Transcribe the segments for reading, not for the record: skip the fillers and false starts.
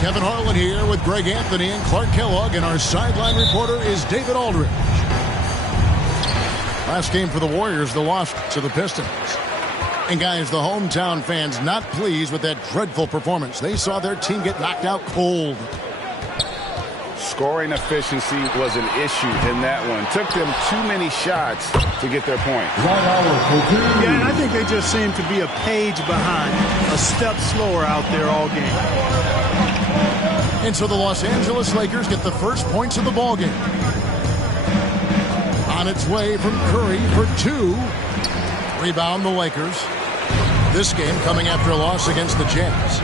Kevin Harlan here with Greg Anthony and Clark Kellogg, and our sideline reporter is David Aldridge. Last game for the Warriors, the loss to the Pistons. And guys, the hometown fans not pleased with that dreadful performance. They saw their team get knocked out cold. Scoring efficiency was an issue in that one. Took them too many shots to get their point. Yeah, and I think they just seem to be a page behind, a step slower out there all game. And so the Los Angeles Lakers get the first points of the ballgame. On its way from Curry for 2. Rebound the Lakers. This game coming after a loss against the Jazz.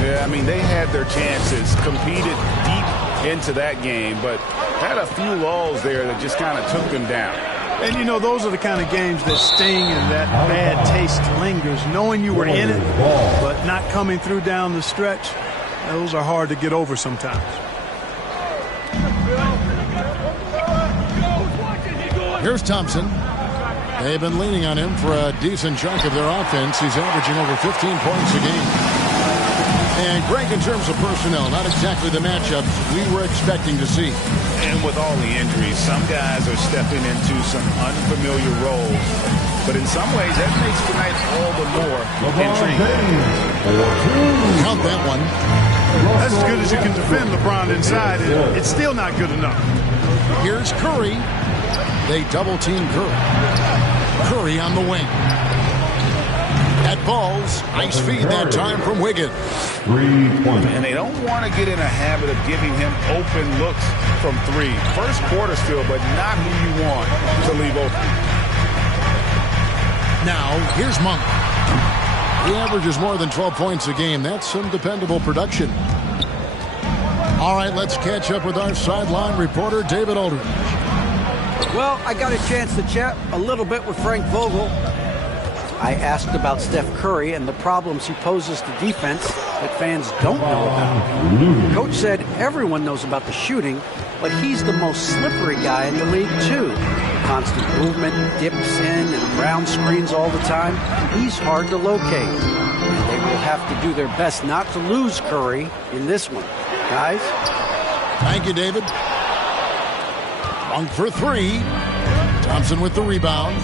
Yeah, I mean, they had their chances, competed deep into that game, but had a few lulls there that just kind of took them down. And, you know, those are the kind of games that sting and that bad taste lingers. Knowing you were in it, but not coming through down the stretch, those are hard to get over sometimes. Here's Thompson. They've been leaning on him for a decent chunk of their offense. He's averaging over 15 points a game. And Greg, in terms of personnel, not exactly the matchups we were expecting to see. And with all the injuries, some guys are stepping into some unfamiliar roles. But in some ways, that makes tonight all the more intriguing. Count that one. That's as good as you can defend LeBron inside. It's still not good enough. Here's Curry. They double-team Curry. Curry on the wing. At balls, nice feed that time from Wiggins. 3 points. And they don't want to get in a habit of giving him open looks from 3. First quarter still, but not who you want to leave open. Now, here's Monk. He averages more than 12 points a game. That's some dependable production. All right, let's catch up with our sideline reporter, David Aldridge. Well, I got a chance to chat a little bit with Frank Vogel. I asked about Steph Curry and the problems he poses to defense that fans don't know about. Coach said everyone knows about the shooting, but he's the most slippery guy in the league, too. Constant movement, dips in and ground screens all the time. He's hard to locate. And they will have to do their best not to lose Curry in this one. Guys? Thank you, David. Monk for 3. Thompson with the rebound.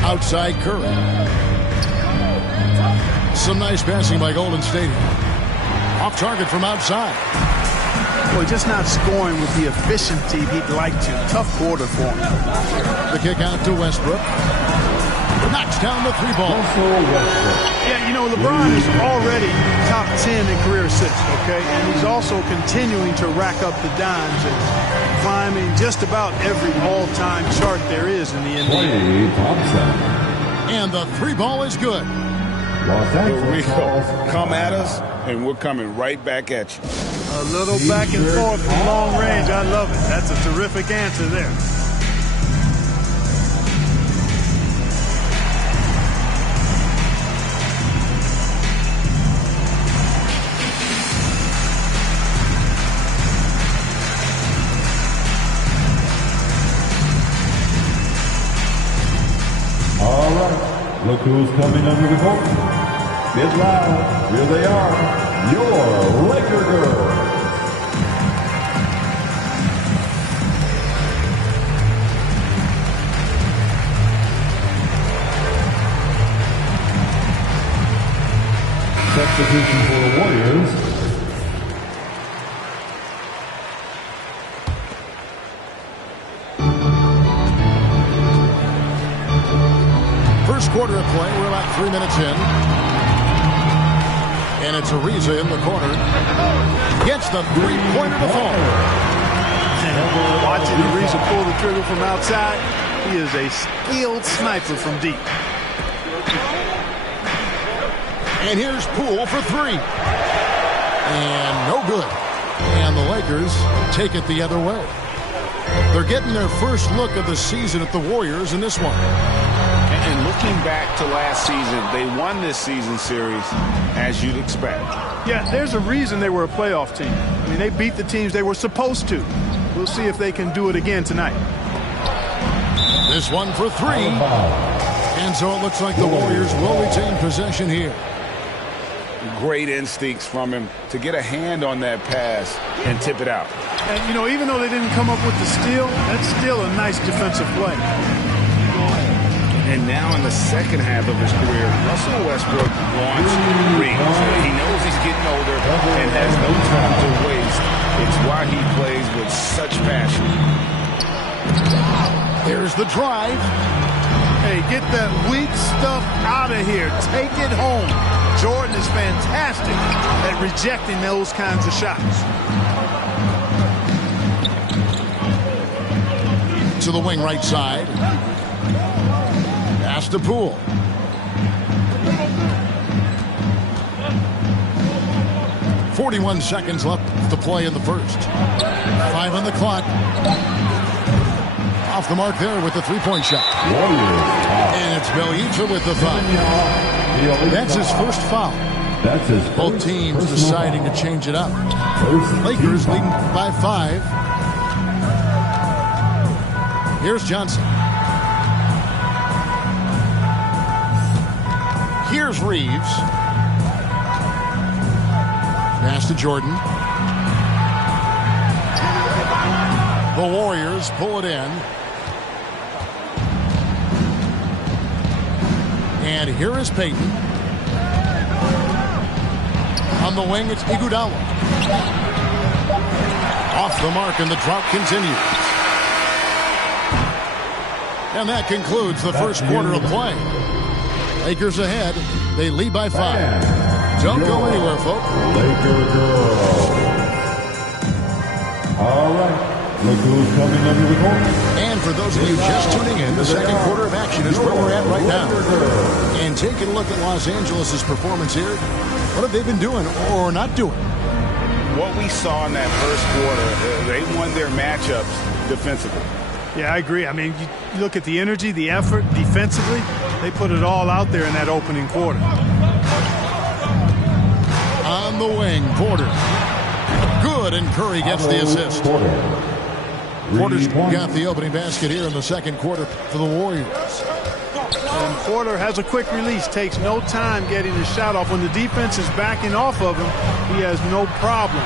Outside Curry. Some nice passing by Golden State. Off target from outside. Boy, just not scoring with the efficiency he'd like to. Tough quarter for him. The kick out to Westbrook. Knocks down the 3 ball. Yeah, you know, LeBron is already top 10 in career assists, okay? And he's also continuing to rack up the dimes and climbing just about every all-time chart there is in the NBA. And the 3 ball is good. Here we go. Come at us, and we're coming right back at you. A little back and forth from long range. I love it. That's a terrific answer there. All right, look who's coming under the court. Get loud. Here they are, your Laker girls. Substitution for the Warriors. First quarter of play. We're about 3 minutes in. And it's Ariza in the corner. Gets the 3-pointer to fall. Watching Ariza pull the trigger from outside, he is a skilled sniper from deep. And here's Poole for 3. And no good. And the Lakers take it the other way. They're getting their first look of the season at the Warriors in this one. And looking back to last season, they won this season series as you'd expect. Yeah, there's a reason they were a playoff team. I mean, they beat the teams they were supposed to. We'll see if they can do it again tonight. This one for 3. And so it looks like the Warriors will retain possession here. great instincts from him to get a hand on that pass and tip it out. And, you know, even though they didn't come up with the steal, that's still a nice defensive play. And now in the second half of his career, Russell Westbrook wants rings. He knows he's getting older and has no time to waste. It's why he plays with such passion. Here's the drive. Hey, get that weak stuff out of here. Take it home. Jordan is fantastic at rejecting those kinds of shots. To the wing right side. Pass to Poole. .41 seconds left to play in the first. 5 on the clock. Off the mark there with the three-point shot. And it's Belietra with the foul. That's his first foul. Both teams deciding to change it up. Lakers leading by 5. Here's Johnson. Here's Reeves. Pass to Jordan. The Warriors pull it in. And here is Payton. On the wing, it's Iguodala. Off the mark, and the drought continues. And that concludes the first quarter of play. Lakers ahead. They lead by 5. Don't go anywhere, folks. Laker girls. All right. Look who's coming under the court. And for those of you just tuning in, the second quarter of action is where we're at right now. And taking a look at Los Angeles' performance here, what have they been doing or not doing? What we saw in that first quarter, they won their matchups defensively. Yeah, I agree. I mean, you look at the energy, the effort defensively, they put it all out there in that opening quarter. On the wing, Porter. Good, and Curry gets the assist. Porter's got the opening basket here in the second quarter for the Warriors. And Porter has a quick release, takes no time getting his shot off. When the defense is backing off of him, he has no problem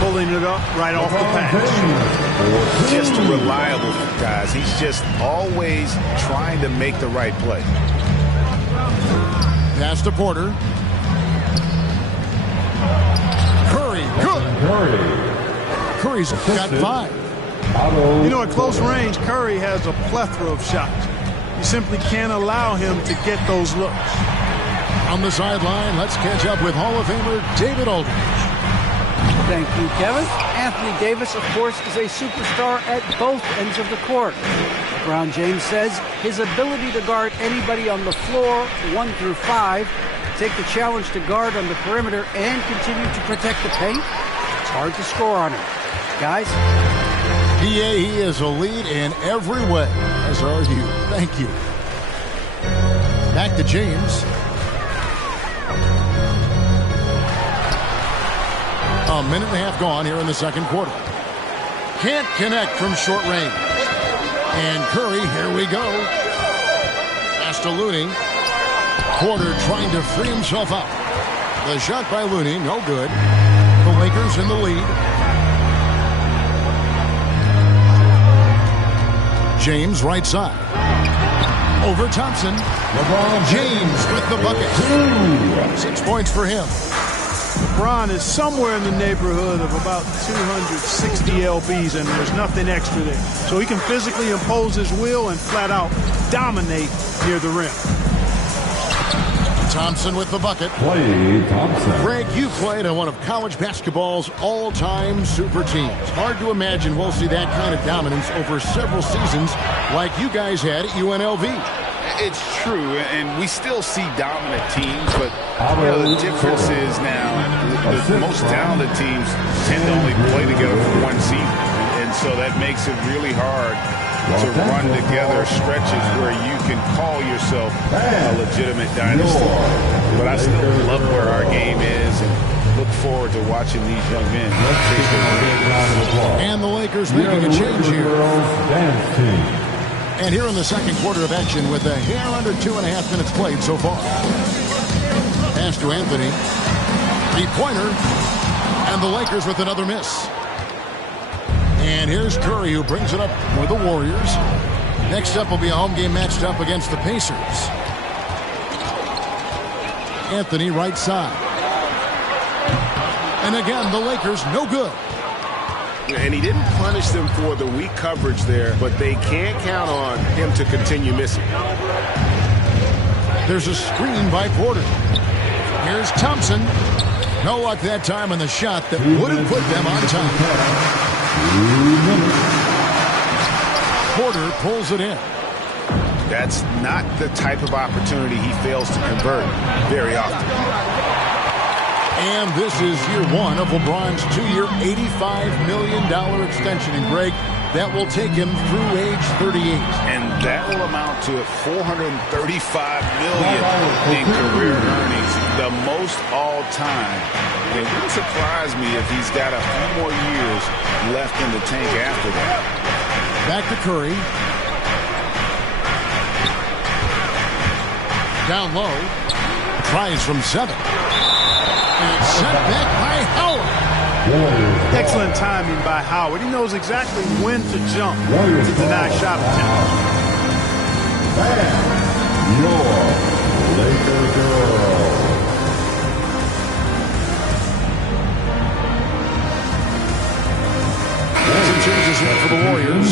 pulling it up right off the pass. Just reliable, guys. He's just always trying to make the right play. Pass to Porter. Curry, good. Curry's got 5. You know, at close range, Curry has a plethora of shots. You simply can't allow him to get those looks. On the sideline, let's catch up with Hall of Famer David Aldridge. Thank you, Kevin. Anthony Davis, of course, is a superstar at both ends of the court. LeBron James says his ability to guard anybody on the floor, 1 through 5, take the challenge to guard on the perimeter and continue to protect the paint, it's hard to score on him. Guys? PA, he is a lead in every way, as are you. Thank you. Back to James. A minute and a half gone here in the second quarter. Can't connect from short range. And Curry, here we go. Pass to Looney. Porter trying to free himself up. The shot by Looney, no good. The Lakers in the lead. James right side. Over Thompson. James with the bucket. 6 points for him. LeBron is somewhere in the neighborhood of about 260 lbs, and there's nothing extra there. So he can physically impose his will and flat out dominate near the rim. Thompson with the bucket. Klay Thompson. Greg, you played on one of college basketball's all-time super teams. Hard to imagine we'll see that kind of dominance over several seasons like you guys had at UNLV. It's true, and we still see dominant teams, but you know, the difference is now the most talented teams tend to only play together for one season, and so that makes it really hard to run together stretches where you can call yourself a legitimate dynasty. But I still love where our game is and look forward to watching these young men. And the Lakers making a change here. And here in the second quarter of action with a hair under 2.5 minutes played so far. Pass to Anthony. Three-pointer. And the Lakers with another miss. And here's Curry, who brings it up for the Warriors. Next up will be a home game matched up against the Pacers. Anthony, right side. And again, the Lakers no good. And he didn't punish them for the weak coverage there, but they can't count on him to continue missing. There's a screen by Porter. Here's Thompson. No luck that time on the shot that would have put them on top. Porter pulls it in. That's not the type of opportunity he fails to convert very often. And this is year one of LeBron's two-year, $85 million extension. And Greg, that will take him through age 38. And that will amount to $435 million in career earnings, the most all time. It wouldn't surprise me if he's got a few more years left in the tank after that. Back to Curry. Down low. Tries from 7. And it's sent back by Howard. Excellent timing by Howard. He knows exactly when to jump to deny shot attempt. Your Laker girl. Some changes here for the Warriors.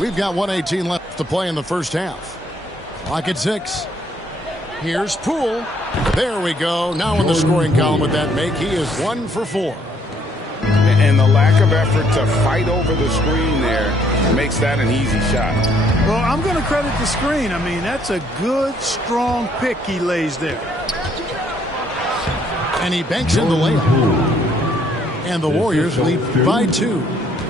We've got 1:18 left to play in the first half. Clock at 6. Here's Poole. There we go. Now in the scoring column with that make. He is 1 for 4. And the lack of effort to fight over the screen there makes that an easy shot. Well, I'm going to credit the screen. I mean, that's a good, strong pick he lays there. And he banks in the layup. And the Warriors lead by 2.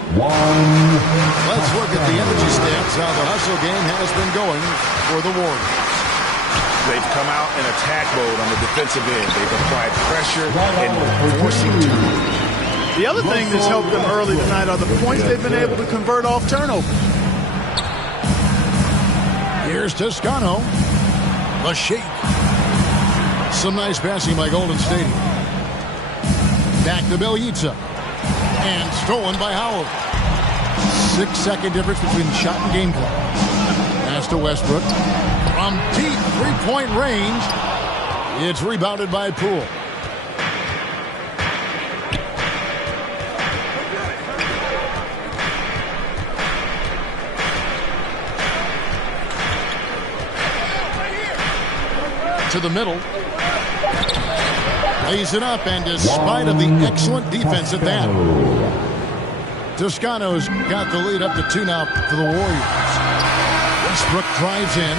Let's look at the energy stats, how the hustle game has been going for the Warriors. They've come out in attack mode on the defensive end. They've applied pressure and forcing turnovers. The other thing that's helped them early tonight are the points they've been able to convert off turnovers. Here's Toscano. The shake. Some nice passing by Golden State. Back to Bielitsa. And stolen by Howard. 6-second difference between shot and game clock. Pass to Westbrook. From deep three-point range. It's rebounded by Poole. To the middle. Lays it up, and despite of the excellent defense at that, Toscano's got the lead up to 2 now for the Warriors. Westbrook drives in,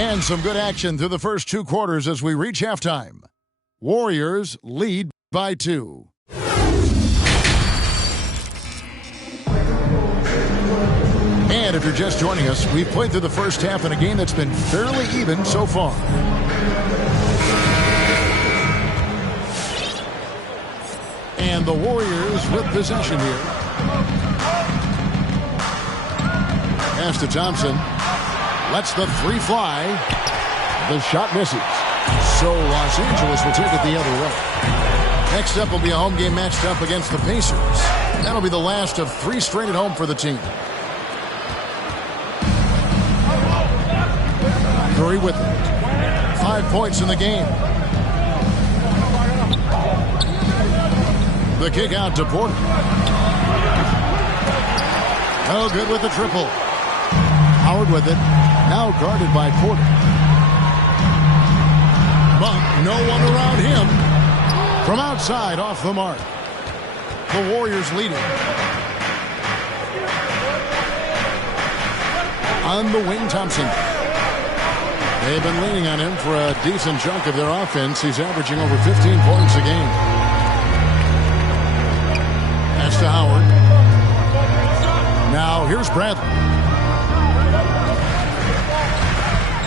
and some good action through the first 2 quarters as we reach halftime. Warriors lead by 2. And if you're just joining us, we've played through the first half in a game that's been fairly even so far. And the Warriors with possession here. Pass to Thompson. Lets the 3 fly. The shot misses. So Los Angeles will take it the other way. Next up will be a home game matched up against the Pacers. That'll be the last of 3 straight at home for the team. Curry with it. 5 points in the game. The kick out to Porter. Oh, good with the triple. Howard with it. Now guarded by Porter. But no one around him. From outside, off the mark. The Warriors leading. On the wing, Thompson. They've been leaning on him for a decent chunk of their offense. He's averaging over 15 points a game. Pass to Howard. Now here's Bradley.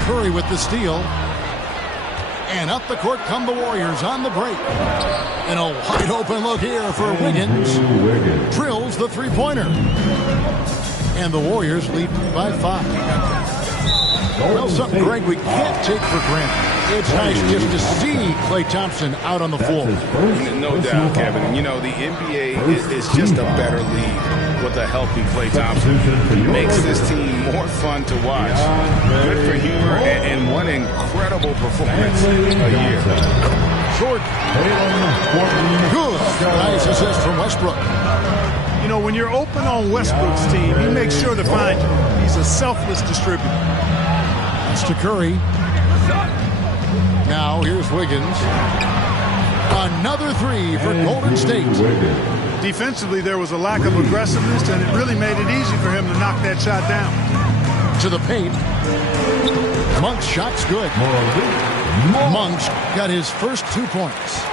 Curry with the steal. And up the court come the Warriors on the break. And a wide open look here for Wiggins. Drills the three-pointer. And the Warriors lead by 5. Well, something, Greg, we can't take for granted. It's nice just to see Klay Thompson out on the floor. No doubt, Kevin. You know, the NBA is just a better league with a healthy Klay Thompson. Makes this team more fun to watch. Good for humor and one incredible performance a year. Jordan. Good. Nice assist from Westbrook. You know, when you're open on Westbrook's team, he makes sure to find you. He's a selfless distributor. That's to Curry. Now here's Wiggins. Another three for Golden State. Defensively, there was a lack of aggressiveness, and it really made it easy for him to knock that shot down. To the paint. Monk's shot's good. Monk's got his first 2 points.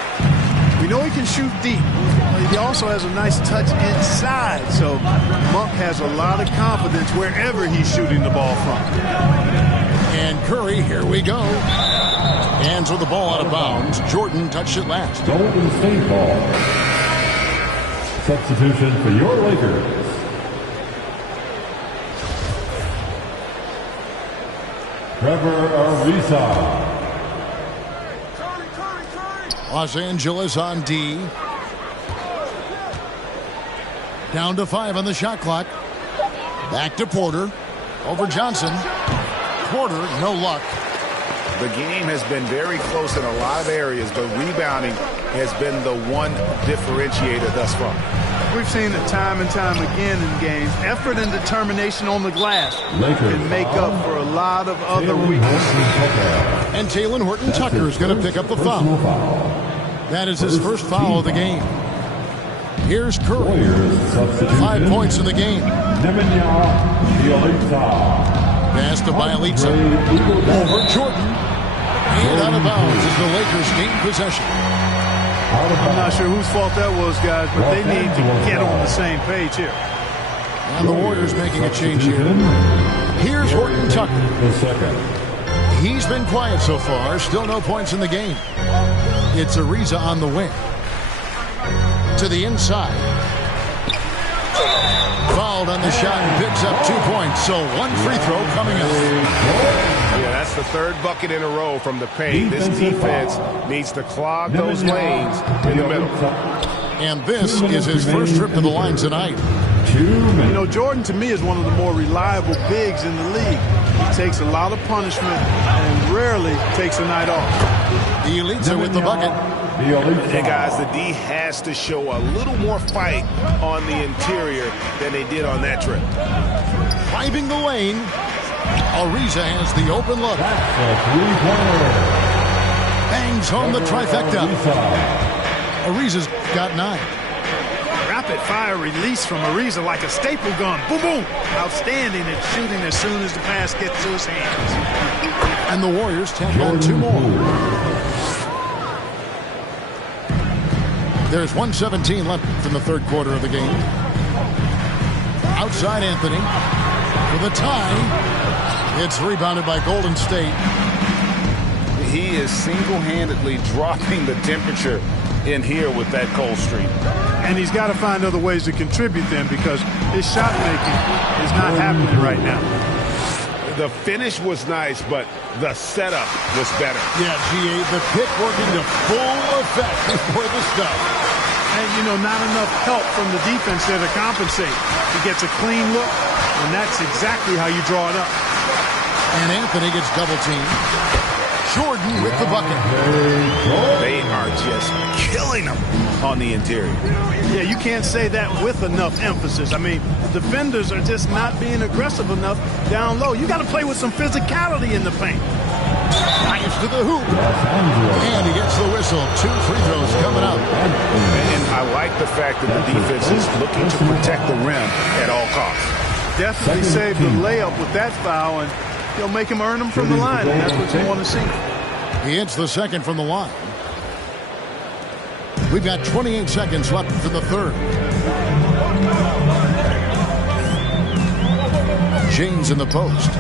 We know he can shoot deep. He also has a nice touch inside, so Monk has a lot of confidence wherever he's shooting the ball from. And Curry, here we go. Hands with the ball out of bounds. Jordan touched it last. Golden State ball. Substitution for your Lakers. Trevor Ariza. Los Angeles on D. Down to 5 on the shot clock. Back to Porter. Over Johnson. Porter, no luck. The game has been very close in a lot of areas, but rebounding has been the one differentiator thus far. We've seen it time and time again in games. Effort and determination on the glass can make up for a lot of other weaknesses. And Talen Horton-Tucker is going to pick up the foul. That is his first foul of the game. Here's Curry. 5 points in the game. Pass to Bielitsa. Over Jordan. And out of bounds as the Lakers gain possession. I'm not sure whose fault that was, guys, but they need to get on the same page here. And the Warriors making a change here. Here's Horton-Tucker. He's been quiet so far. Still no points in the game. It's Ariza on the wing. To the inside. Fouled on the shot and picks up 2 points. So one free throw coming up. Yeah, that's the third bucket in a row from the paint. This defense needs to clog those lanes in the middle. And this is his first trip to the line tonight. You know, Jordan, to me, is one of the more reliable bigs in the league. He takes a lot of punishment and rarely takes a night off. The elites are with the bucket. And guys, the D has to show a little more fight on the interior than they did on that trip. Driving the lane. Ariza has the open look. Bangs home the trifecta. Ariza's got 9. Rapid fire release from Ariza like a staple gun. Boom, boom. Outstanding at shooting as soon as the pass gets to his hands. And the Warriors tack on 2 more. There's 1:17 left in the third quarter of the game. Outside Anthony for the tie. It's rebounded by Golden State. He is single-handedly dropping the temperature in here with that cold streak. And he's got to find other ways to contribute then, because his shot making is not happening right now. The finish was nice, but the setup was better. Yeah, GA, the pick working to full effect before the stuff. And, you know, not enough help from the defense there to compensate. He gets a clean look, and that's exactly how you draw it up. And Anthony gets double-teamed. Jordan with the bucket. They are just killing him on the interior. Yeah, you can't say that with enough emphasis. I mean, defenders are just not being aggressive enough down low. You got to play with some physicality in the paint. Drives to the hoop. And he gets the whistle. 2 free throws coming up. And I like the fact that the defense is looking to protect the rim at all costs. Definitely saved the layup with that foul, and he'll make him earn them from the line, and that's what you want to see. He hits the second from the line. We've got 28 seconds left in the third. James in the post.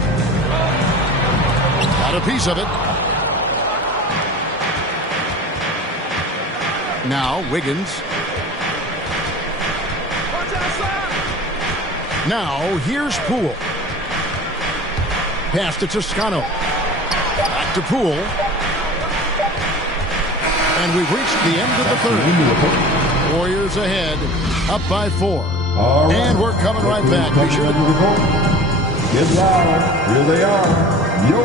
Got a piece of it. Now Wiggins. Now here's Poole. Pass to Toscano. Back to Poole. And we've reached the end of the third. Warriors ahead, up by 4. And we're coming right back. Be sure to get loud. Here they are, your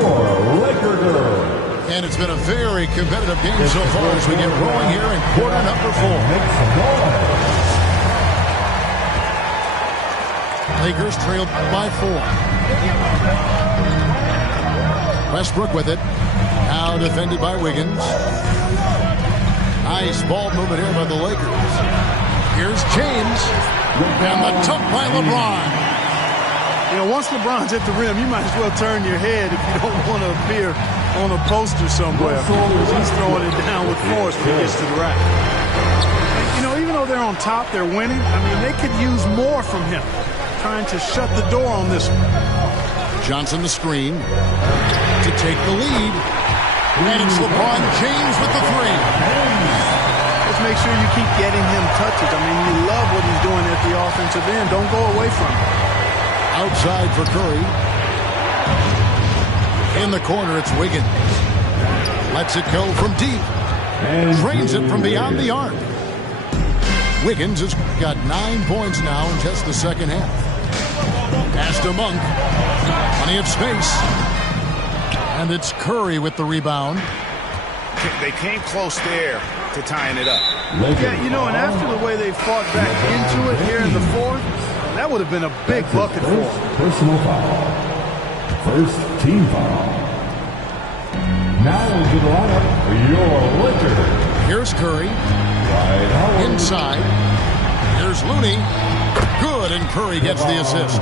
Laker girls. And it's been a very competitive game so far as we get rolling here in quarter number 4. Lakers trail by 4. Westbrook with it. Now defended by Wiggins. Nice ball movement here by the Lakers. Here's James. And the dunk by LeBron. You know, once LeBron's at the rim, you might as well turn your head if you don't want to appear on a poster somewhere. He's throwing it down with force when he gets to the rack. And, you know, even though they're on top, they're winning. I mean, they could use more from him. Trying to shut the door on this one. Johnson the screen to take the lead. And it's LeBron James with the 3. Just make sure you keep getting him touches. I mean, you love what he's doing at the offensive end. Don't go away from him. Outside for Curry. In the corner, it's Wiggins. Lets it go from deep. Drains it from beyond the arc. Wiggins has got 9 points now in just the second half. Pass to Monk. Plenty of space. And it's Curry with the rebound. They came close there to tying it up. Yeah, you know, and after the way they fought back into it here in the fourth, that would have been a big bucket for them. Personal foul. First team foul. Now into the lineup, your Lakers. Here's Curry. Inside. Here's Looney. Good, and Curry gets the assist.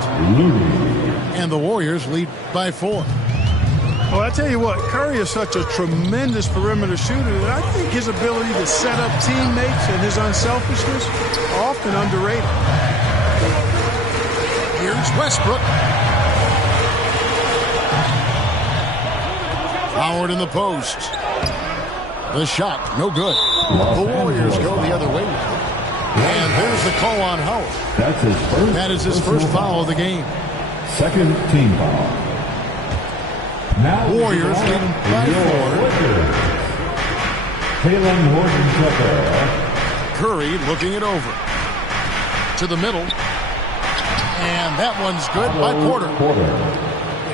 And the Warriors lead by 4. Well, I tell you what, Curry is such a tremendous perimeter shooter that I think his ability to set up teammates and his unselfishness are often underrated. Here's Westbrook. Howard in the post. The shot, no good. The Warriors go the other way. And there's the call on Howard. That's his first. That is his first foul of the game. Second team foul. Now Warriors lead by 4. Taylor Horton-Tucker. Curry looking it over. To the middle. And that one's good by Porter.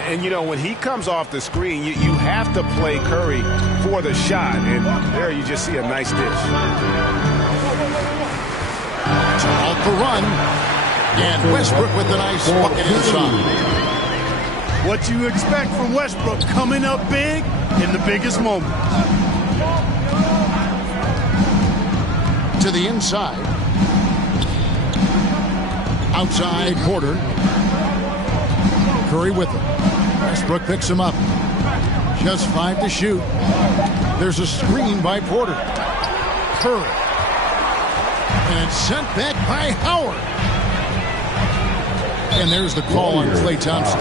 And, you know, when he comes off the screen, you have to play Curry for the shot. And there you just see a nice dish. Off the run. And Westbrook with the nice bucket inside. What you expect from Westbrook coming up big in the biggest moments. To the inside. Outside, Porter. Curry with him. Westbrook picks him up. Just 5 to shoot. There's a screen by Porter. Curry. And it's sent back by Howard. And there's the call on Klay Thompson.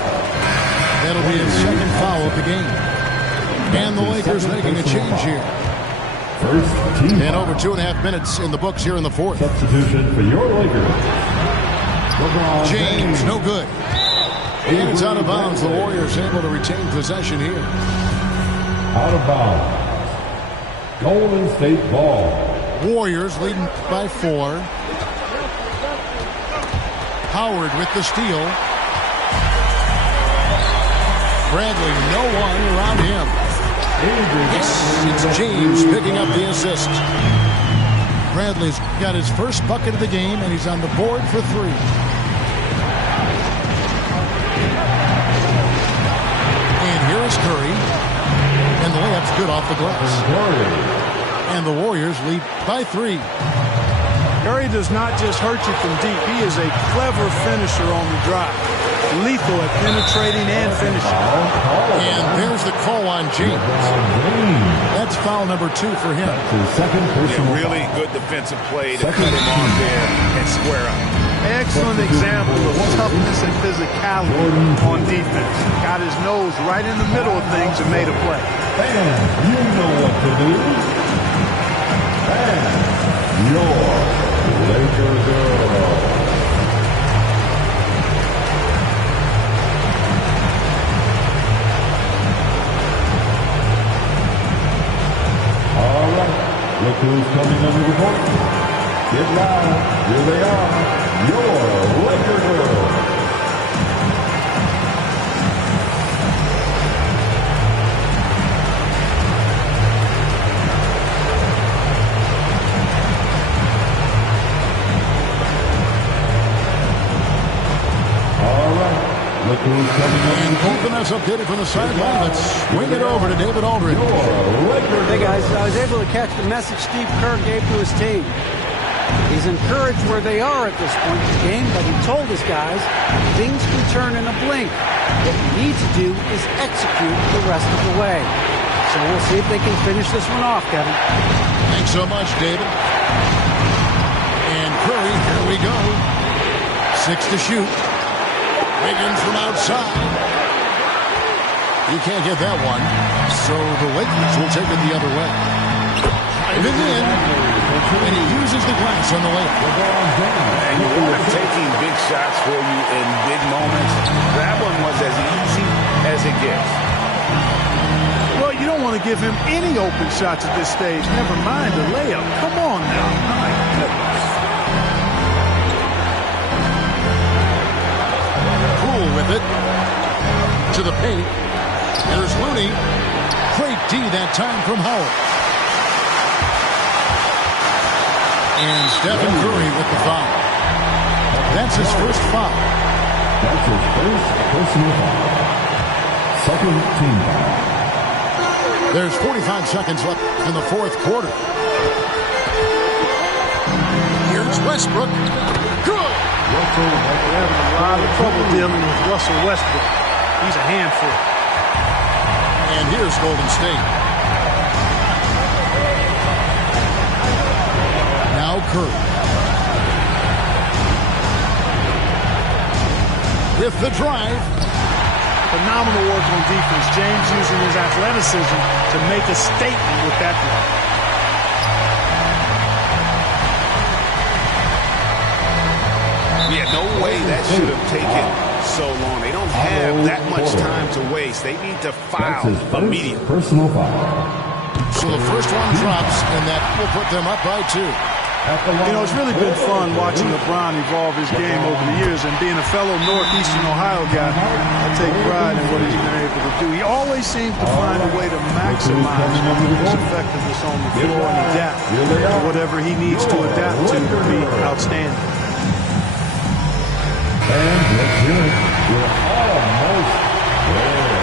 That'll be his second foul of the game. And the Lakers making a change here. And over 2.5 minutes in the books here in the fourth. Substitution for your Lakers. James, no good. And it's out of bounds. The Warriors able to retain possession here. Out of bounds. Golden State ball. Warriors leading by 4. Howard with the steal. Bradley, no one around him. It's James picking up the assist. Bradley's got his first bucket of the game, and he's on the board for 3. And here is Curry. And the layup's good off the glass. And the Warriors lead by 3. Curry does not just hurt you from deep. He is a clever finisher on the drive. Lethal at penetrating and finishing. And there's the call on James. That's foul number 2 for him. Second personal really good defensive play to cut him off there and square up. Excellent example of toughness and physicality on defense. Got his nose right in the middle of things and made a play. And you know what to do. And your Laker girl. All right, look who's coming under the court. Get loud. Here they are. Your Laker girl. All right, look who's coming under the court. Keeping us updated from the sideline. Let's swing it over to David Aldridge. Hey guys, I was able to catch the message Steve Kerr gave to his team. He's encouraged where they are at this point in the game, but he told his guys things can turn in a blink. What we need to do is execute the rest of the way. So we'll see if they can finish this one off, Kevin. Thanks so much, David. And Curry, here we go. 6 to shoot. Wiggins from outside. You can't get that one. So the Lakers will take it the other way. Driving in. And he uses the glass on the layup. And you want him taking big shots for you in big moments. That one was as easy as it gets. Well, you don't want to give him any open shots at this stage. Never mind the layup. Come on now. My goodness. Cool with it. To the paint. There's Looney. Great D that time from Howard. And Stephen Curry with the foul. That's his first foul. That's his first personal foul. Second team foul. There's 45 seconds left in the fourth quarter. Here's Westbrook. Good. Russell, they're having a lot of trouble dealing with Russell Westbrook. He's a handful. And here's Golden State. Now Curry. With the drive. Phenomenal work on defense. James using his athleticism to make a statement with that play. Yeah, no way that should have taken so long. They don't have that much time to waste. They need to foul immediately. Personal foul. So the first one drops, and that will put them up by 2. You know, it's really been fun watching LeBron evolve his game over the years, and being a fellow Northeastern Ohio guy, I take pride in what he's been able to do. He always seems to find a way to maximize his effectiveness on the floor and adapt to whatever he needs to adapt to be outstanding. And let's hear it. We're almost there.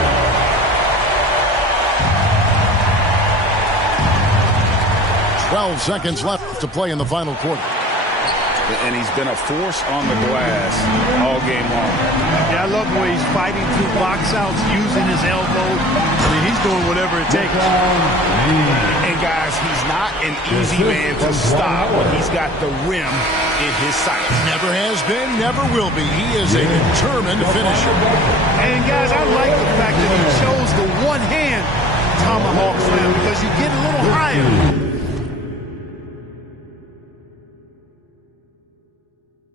12 seconds left to play in the final quarter. And he's been a force on the glass all game long. Yeah, I love the way he's fighting through box outs, using his elbow. I mean, he's doing whatever it takes. And guys, he's not an easy man to stop when he's got the rim in his sights. Never has been, never will be. He is a determined finisher. And guys, I like the fact that he chose the one-hand tomahawk slam because you get a little higher